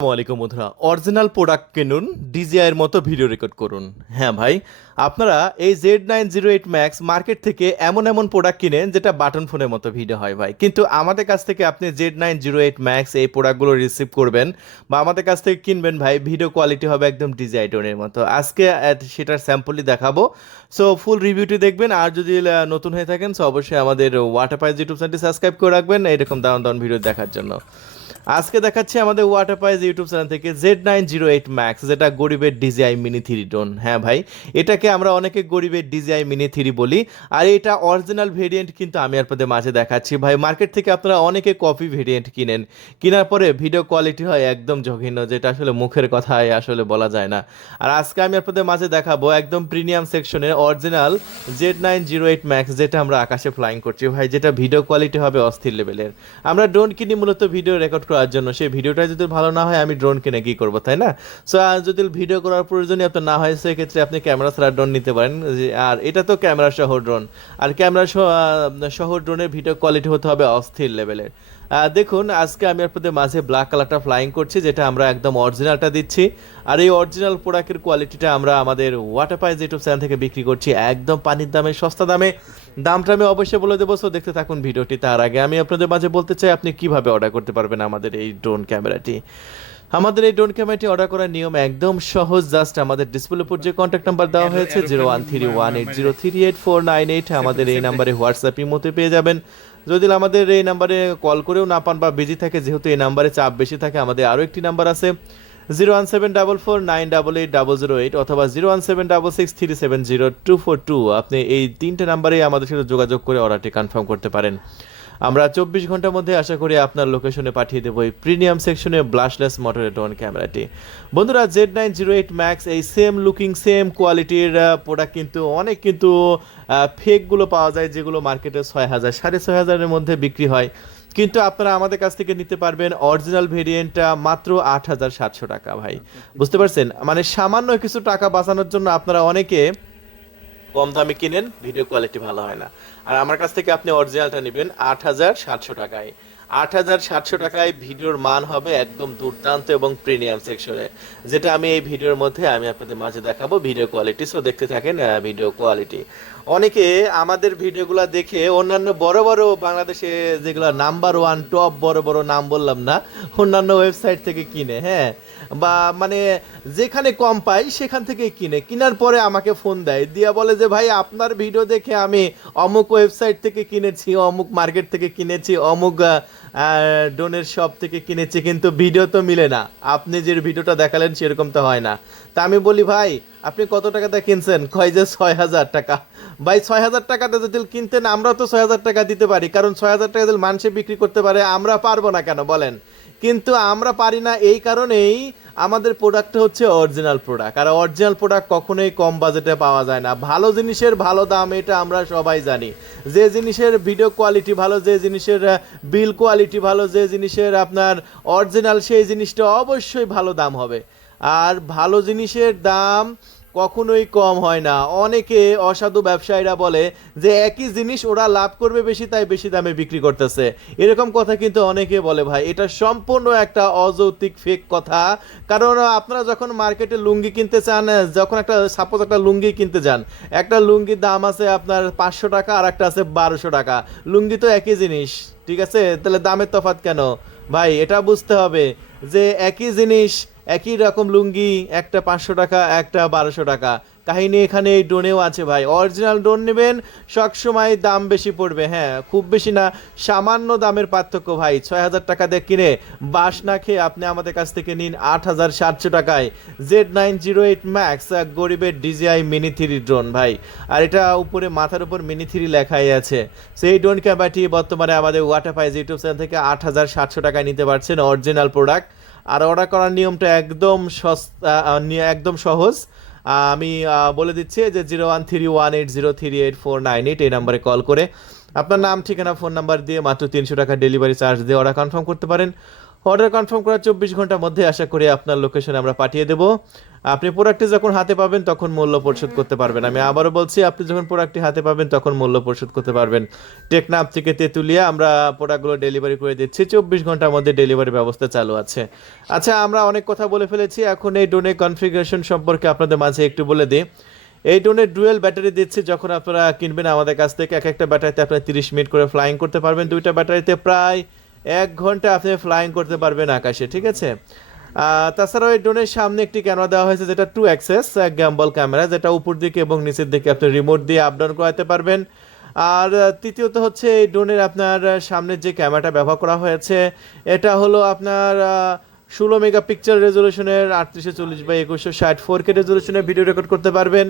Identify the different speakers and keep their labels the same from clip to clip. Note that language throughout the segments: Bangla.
Speaker 1: আলাইকুম বন্ধুরা। অরিজিনাল প্রোডাক্ট কিনুন ডিজিআইয়ের মতো ভিডিও রেকর্ড করুন। হ্যাঁ ভাই, আপনারা এই Z nine zero eight max market থেকে এমন এমন প্রোডাক্ট কিনেন যেটা বাটন ফোনের মতো ভিডিও হয় ভাই। কিন্তু আমাদের কাছ থেকে আপনি Z nine zero eight max এই প্রোডাক্টগুলো রিসিভ করবেন বা আমাদের কাছ থেকে কিনবেন ভাই ভিডিও কোয়ালিটি হবে একদম ডিজিআই টোনের মতো। আজকে সেটার স্যাম্পলই দেখাবো। সো ফুল রিভিউটি দেখবেন, আর যদি নতুন হয়ে থাকেন সো অবশ্যই আমাদের ওয়াটার পাইজ ইউটিউব চ্যানেলটি সাবস্ক্রাইব করে রাখবেন। এরকম দারুণ দারুণ ভিডিও দেখার জন্য। আজকে দেখাচ্ছি আমাদের ওয়াটার পাইজ ইউটিউব চ্যানেল থেকে Z nine zero eight max যেটা গরিবের ডিজিআই মিনি থ্রি টোন হ্যাঁ ভাই, এটাকে আমরা অনেকে গরিবের ডিজিআই মিনি থ্রি বলি, আর এটা অরিজিনাল ভেরিয়েন্ট কিন্তু আমি আপনাদের মাঝে দেখাচ্ছি। ভাই মার্কেট থেকে আপনারা অনেকে কপি ভেরিয়েন্ট কিনেন। কেনার পরে ভিডিও কোয়ালিটি হয় একদম জঘন্য, যেটা আসলে মুখের কথায় আসলে বলা যায় না। আর আজকে আমি আপনাদের মাঝে দেখাবো একদম প্রিমিয়াম সেকশনের original Z nine zero eight max যেটা আমরা আকাশে ফ্লাইং করছি। ভাই, যেটা ভিডিও কোয়ালিটি হবে অস্থির লেভেলের আমরা ড্রোন কিনি মূলত ভিডিও রেকর্ড করার জন্য। সেই ভিডিওটা যদি ভালো না হয়, আমি ড্রোন কিনে কি করব, তাই না? সো যদি ভিডিও করার প্রয়োজনই আপনার না হয়, সেক্ষেত্রে আপনি ক্যামেরা ছাড়া ড্রোন নিতে পারেন। আর এটা তো ক্যামেরা সহ ড্রোন আর ক্যামেরা সহ ড্রোনের ভিডিও কোয়ালিটি হতে হবে অস্থির লেভেলের দেখুন আজকে আমি আপনাদের মাঝে ব্ল্যাক কালারটা ফ্লাইং করছি যেটা আমরা একদম অরিজিনালটা দিচ্ছি। আর এই অরিজিনাল প্রোডাক্টের কোয়ালিটিটা আমরা আমাদের ওয়াটার পাইজ ইউটিউব চ্যানেল থেকে বিক্রি করছি একদম পানির দামে সস্তা দামে। দামটা আমি অবশ্যই বলে দেবো সো দেখতে থাকুন ভিডিওটি তার আগে। আমি আপনাদের মাঝে বলতে চাই আপনি কীভাবে অর্ডার করতে পারবেন আমাদের এই ড্রোন ক্যামেরাটি আমাদের এই ড্রোন ক্যামেরাটি অর্ডার করার নিয়ম একদম সহজ জাস্ট আমাদের ডিসপ্লে উপর যে কন্ট্যাক্ট নাম্বার দেওয়া হয়েছে zero one three one eight zero three eight four nine eight আমাদের এই নাম্বারে হোয়াটসঅ্যাপ ইমোতে পেয়ে যাবেন। যদি আমাদের এই নাম্বারে কল করেও না পান বা বিজি থাকে, যেহেতু এই নাম্বারে চাপ বেশি থাকে, আমাদের আরও একটি নাম্বার আছে zero one seven double four nine double eight double zero eight অথবা zero one seven double six three seven zero two four two আপনি এই তিনটে নাম্বারেই আমাদের সাথে যোগাযোগ করে অর্ডারটি কনফার্ম করতে পারেন। আমরা চব্বিশ ঘণ্টার মধ্যে আশা করি আপনার লোকেশনে পাঠিয়ে দেবো এই প্রিমিয়াম সেকশনে ব্লাশলেস মোটরের ড্রোন ক্যামেরাটি বন্ধুরা Z nine zero eight max এই সেম লুকিং সেম কোয়ালিটির প্রোডাক্ট কিন্তু অনেক কিন্তু ফেকগুলো পাওয়া যায় যেগুলো মার্কেটে ছয় হাজার, সাড়ে ছয় হাজারের মধ্যে বিক্রি হয়। কিন্তু আপনারা আমাদের কাছ থেকে নিতে পারবেন অরিজিনাল ভেরিয়েন্টটা মাত্র আট হাজার সাতশো টাকা, ভাই। বুঝতে পারছেন? মানে সামান্য কিছু টাকা বাঁচানোর জন্য আপনারা অনেকে কম দামে কিনেন ভিডিও কোয়ালিটি ভালো হয় না। আর আমার কাছ থেকে আপনি অরিজিনালটা নেবেন আট হাজার সাতশো টাকায়। আট হাজার সাতশো টাকায় ভিডিওর মান হবে একদম দুর্দান্ত এবং প্রিমিয়াম সেকশনে যেটা আমি এই ভিডিওর মধ্যে আমি আপনাদের মাঝে দেখাবো ভিডিও কোয়ালিটি সো দেখতে থাকেন ভিডিও কোয়ালিটি অনেকে আমাদের ভিডিওগুলো দেখে অন্যান্য বড় বড় বাংলাদেশে যেগুলো নাম্বার ওয়ান টপ বড় বড় নাম বললাম না, অন্যান্য ওয়েবসাইট থেকে কিনে হ্যাঁ? বা মানে যেখানে কম পাই সেখান থেকে কিনে। কেনার পরে আমাকে ফোন দেয়, দিয়া বলে যে, ভাই, আপনার ভিডিও দেখে আমি অমুক ওয়েবসাইট থেকে কিনেছি, অমুক মার্কেট থেকে কিনেছি, অমুক ডোনের শপ থেকে কিনেছে, কিন্তু ভিডিও তো মিলে না। আপনি যে ভিডিওটা দেখালেন, সেরকম তো হয় না। তা আমি বলি, ভাই, আপনি কত টাকাতে কিনছেন? কয় যে, ছয় হাজার টাকা। ভাই, ছয় হাজার টাকাতে যদি কিনতেন আমরা তো ছয় হাজার টাকা দিতে পারি। কারণ ছয় হাজার টাকা যদি মানুষে বিক্রি করতে পারে, আমরা পারব না কেন? বলেন। কিন্তু আমরা পারি না এই কারণেই আমাদের প্রোডাক্ট হচ্ছে অরিজিনাল প্রোডাক্ট আর অরিজিনাল প্রোডাক্ট কখনোই কম বাজেটে পাওয়া যায় না। ভালো জিনিসের ভালো দাম, এটা আমরা সবাই জানি। যে জিনিসের ভিডিও কোয়ালিটি ভালো, যে জিনিসের বিল কোয়ালিটি ভালো, যে জিনিসের আপনার অরিজিনাল সেই জিনিসটা অবশ্যই ভালো দাম হবে। আর ভালো জিনিসের দাম কখনোই কম হয় না। অনেকে অসাধু ব্যবসায়ীরা বলে যে একই জিনিস ওরা লাভ করবে বেশি, তাই বেশি দামে বিক্রি করতেছে। এরকম কথা কিন্তু অনেকে বলে ভাই। এটা সম্পূর্ণ একটা অযৌক্তিক ফেক কথা। কারণ আপনারা যখন মার্কেটে লুঙ্গি কিনতে চান, যখন একটা সাপোজ একটা লুঙ্গি কিনতে যান, একটা লুঙ্গির দাম আছে আপনার পাঁচশো টাকা আর একটা আছে বারোশো টাকা। লুঙ্গি তো একই জিনিস, ঠিক আছে? তাহলে দামের তফাৎ কেন? ভাই, এটা বুঝতে হবে যে একই জিনিস একই রকম লুঙ্গি, একটা পাঁচশো টাকা, একটা বারোশো টাকা। কাহিনী এখানে এই ড্রোনেও আছে ভাই। অরিজিনাল ড্রোন নেবেন সবসময় দাম বেশি পড়বে। হ্যাঁ খুব বেশি না, সামান্য দামের পার্থক্য ভাই। ছয় হাজার টাকা দিয়ে কিনে বাস না খেয়ে আপনি আমাদের কাছ থেকে নিন আট হাজার সাতশো টাকায়। Z nine zero eight max গরিবের ডিজিআই মিনি থ্রি ড্রোন ভাই। আর এটা উপরে, মাথার উপর মিনি থ্রি লেখাই আছে। সেই ড্রোন ক্যামেরাটি বর্তমানে আমাদের ওয়াটার পাইজ ইউটিউব চ্যানেল থেকে আট হাজার সাতশো টাকায় নিতে পারছেন অরিজিনাল প্রোডাক্ট আর অর্ডার করার নিয়মটা একদম সস্তা একদম সহজ। আমি বলে দিচ্ছি যে zero one three one eight zero three eight four nine eight এই নাম্বারে কল করে আপনার নাম, ঠিকানা ফোন নাম্বার দিয়ে মাত্র তিনশো টাকা ডেলিভারি চার্জ দিয়ে অর্ডার কনফার্ম করতে পারেন। অর্ডার কনফার্ম করার চব্বিশ ঘণ্টার মধ্যে আশা করি আপনার লোকেশনে আমরা পাঠিয়ে দেবো। আপনি প্রোডাক্টটি যখন হাতে পাবেন, তখন মূল্য পরিশোধ করতে পারবেন। আমি আবারও বলছি, আপনি যখন প্রোডাক্টটি হাতে পাবেন, তখন মূল্য পরিশোধ করতে পারবেন। টেকনাপ থেকে তেঁতুলিয়া, আমরা প্রোডাক্টগুলো ডেলিভারি করে দিচ্ছি। চব্বিশ ঘণ্টার মধ্যে ডেলিভারি ব্যবস্থা চালু আছে। আচ্ছা আমরা অনেক কথা বলে ফেলেছি। এখন এই ড্রোনের কনফিগারেশন সম্পর্কে আপনাদের মাঝে একটু বলে দিই। এই ড্রোনের ডুয়েল ব্যাটারি দিচ্ছি, যখন আপনারা কিনবেন আমাদের কাছ থেকে, এক একটা ব্যাটারিতে আপনারা তিরিশ মিনিট করে ফ্লাইং করতে পারবেন। দুইটা ব্যাটারিতে প্রায় এক ঘণ্টা আপনি ফ্লাইং করতে পারবেন আকাশে, ঠিক আছে? তাছাড়াও এই ড্রোনের সামনে একটি ক্যামেরা দেওয়া হয়েছে, যেটা টু অ্যাক্সেস গ্যাম্বল ক্যামেরা যেটা উপর দিকে এবং নিচের দিকে আপনি রিমোট দিয়ে আপ ডাউন করাতে পারবেন। আর তৃতীয়ত হচ্ছে এই ড্রোনের আপনার সামনের যে ক্যামেরাটা ব্যবহার করা হয়েছে, এটা হলো আপনার ষোলো মেগাপিক্সেল রেজলিউশনের আটত্রিশশো চল্লিশ বাই একুশশো ষাট ফোর কে রেজলিউশনের ভিডিও রেকর্ড করতে পারবেন।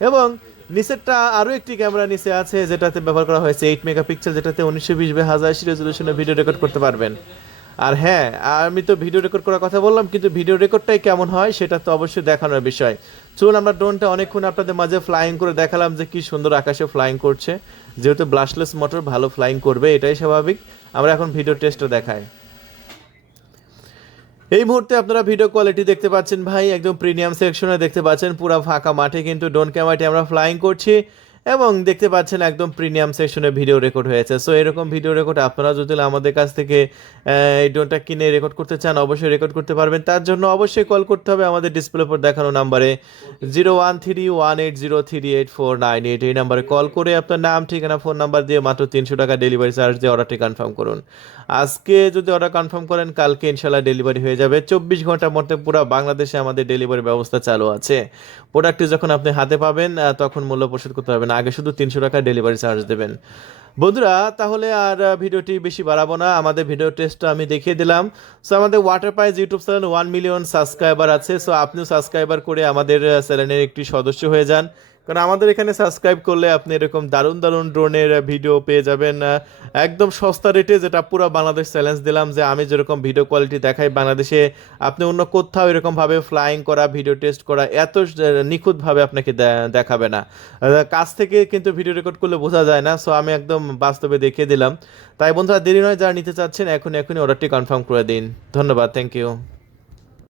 Speaker 1: এবং নিচেরটা আরও একটি ক্যামেরা নিচে আছে, যেটাতে ব্যবহার করা হয়েছে এইট মেগাপিক্সেল যেটাতে উনিশশো বিশ বাই হাজার আশি রেজলিউশনের ভিডিও রেকর্ড করতে পারবেন। আর হ্যাঁ আমি তো ভিডিও রেকর্ড করার কথা বললাম, কিন্তু ভিডিও রেকর্ডটাই কেমন হয় সেটা তো অবশ্যই দেখানোর বিষয়। চলুন আমরা ড্রোনটা অনেকক্ষণ আপনাদের মাঝে ফ্লাইং করে দেখালাম যে কি সুন্দর আকাশে ফ্লাইং করছে। যেহেতু ব্লাস্টলেস মোটর ভালো ফ্লাইং করবে, এটাই স্বাভাবিক। আমরা এখন ভিডিও টেস্টও দেখাই। এই মুহূর্তে আপনারা ভিডিও কোয়ালিটি দেখতে পাচ্ছেন ভাই, একদম প্রিমিয়াম সেকশনে দেখতে পাচ্ছেন, পুরো ফাঁকা মাঠে কিন্তু ডোন ক্যামেরাটি আমরা ফ্লাইং করছি। এবং দেখতে পাচ্ছেন একদম প্রিমিয়াম সেকশনে ভিডিও রেকর্ড হয়েছে। সো এরকম ভিডিও রেকর্ড আপনারা যদি আমাদের কাছ থেকে এই ড্রোনটা কিনে রেকর্ড করতে চান, অবশ্যই রেকর্ড করতে পারবেন। তার জন্য অবশ্যই কল করতে হবে আমাদের ডিসপ্লে উপর দেখানো নাম্বারে zero one three one eight zero three eight four nine eight এই নাম্বারে কল করে আপনার নাম, ঠিকানা ফোন নাম্বার দিয়ে মাত্র তিনশো টাকা ডেলিভারি চার্জ দিয়ে অর্ডারটি কনফার্ম করুন। আজকে যদি অর্ডার কনফার্ম করেন, কালকে ইনশাল্লাহ ডেলিভারি হয়ে যাবে। চব্বিশ ঘণ্টার মধ্যে পুরো বাংলাদেশে আমাদের ডেলিভারি ব্যবস্থা চালু আছে। প্রোডাক্টটি যখন আপনি হাতে পাবেন তখন মূল্য পরিশোধ করতে পারবেন আগে শুধু তিনশো টাকা ডেলিভারি চার্জ দেবেন। বন্ধুরা, তাহলে আর ভিডিওটি বেশি বাড়াবো না। আমাদের ভিডিও টেস্টটা আমি দেখিয়ে দিলাম। সো আমাদের water prize YouTube channel one million subscriber আছে। সো আপনিও সাবস্ক্রাইবার করে আমাদের চ্যানেলের একটি সদস্য হয়ে যান। কারণ আমাদের এখানে সাবস্ক্রাইব করলে আপনি এরকম দারুণ দারুণ ড্রোনের ভিডিও পেয়ে যাবেন। একদম সস্তা রেটে যেটা পুরো বাংলাদেশ চ্যালেঞ্জ দিলাম যে আমি যেরকম ভিডিও কোয়ালিটি দেখাই বাংলাদেশে, আপনি অন্য কোথাও এরকমভাবে ফ্লাইং করা ভিডিও টেস্ট করা এত নিখুঁতভাবে আপনাকে দেখাবে না। কাছ থেকে কিন্তু ভিডিও রেকর্ড করলে বোঝা যায় না সো আমি একদম বাস্তবে দেখিয়ে দিলাম। তাই বন্ধুরা, দেরি নয়, যারা নিতে চাচ্ছেন এখন এখনই অর্ডারটি কনফার্ম করে দিন। ধন্যবাদ থ্যাংক ইউ